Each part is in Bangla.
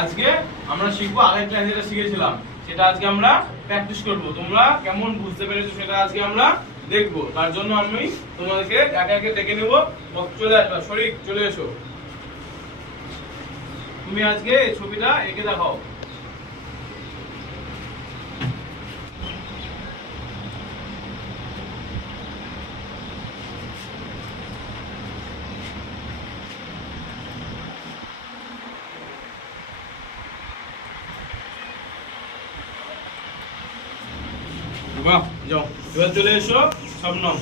আজকে আমরা শিখবো আগের ক্লাসে যেটা শিখেছিলাম সেটা আজকে আমরা প্র্যাকটিস করব। তোমরা কেমন বুঝতে পেরেছো সেটা আজকে আমরা দেখবো। তার জন্য আমি তোমাদেরকে একে একে ডেকে নেব। চলে আসবা, শরীক চলে এসো। তুমি আজকে এই ছবিটা এঁকে দেখাও। বাহ, যাও এবার চলে এসো শবনম।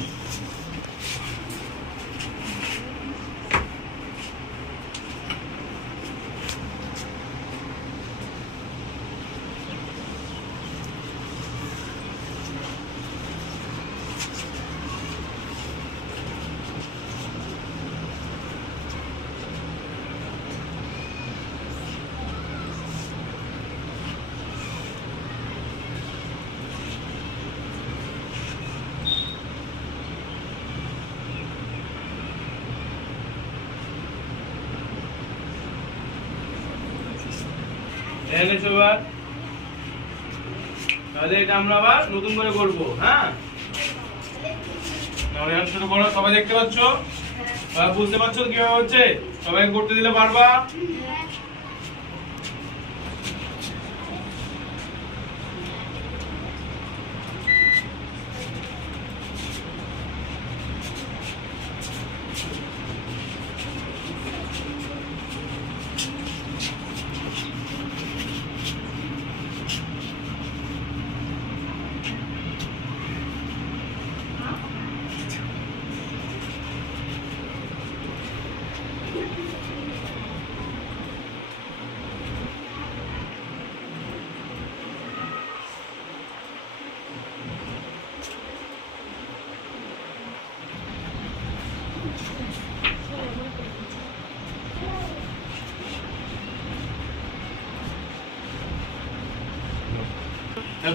তাহলে এটা আমরা আবার নতুন করে করব। হ্যাঁ, শুরু করো। সবাই দেখতে পাচ্ছ? বুঝতে পারছো কিভাবে হচ্ছে? সবাই করতে দিলে পারবা?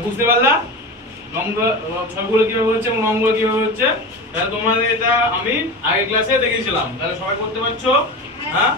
বুঝতে পারলা ছবিগুলো কিভাবে হচ্ছে এবং রংগুলো কিভাবে হচ্ছে? তাহলে তোমাদের এটা আমি আগের ক্লাসে দেখিয়েছিলাম। তাহলে সবাই করতে পারছো? হ্যাঁ।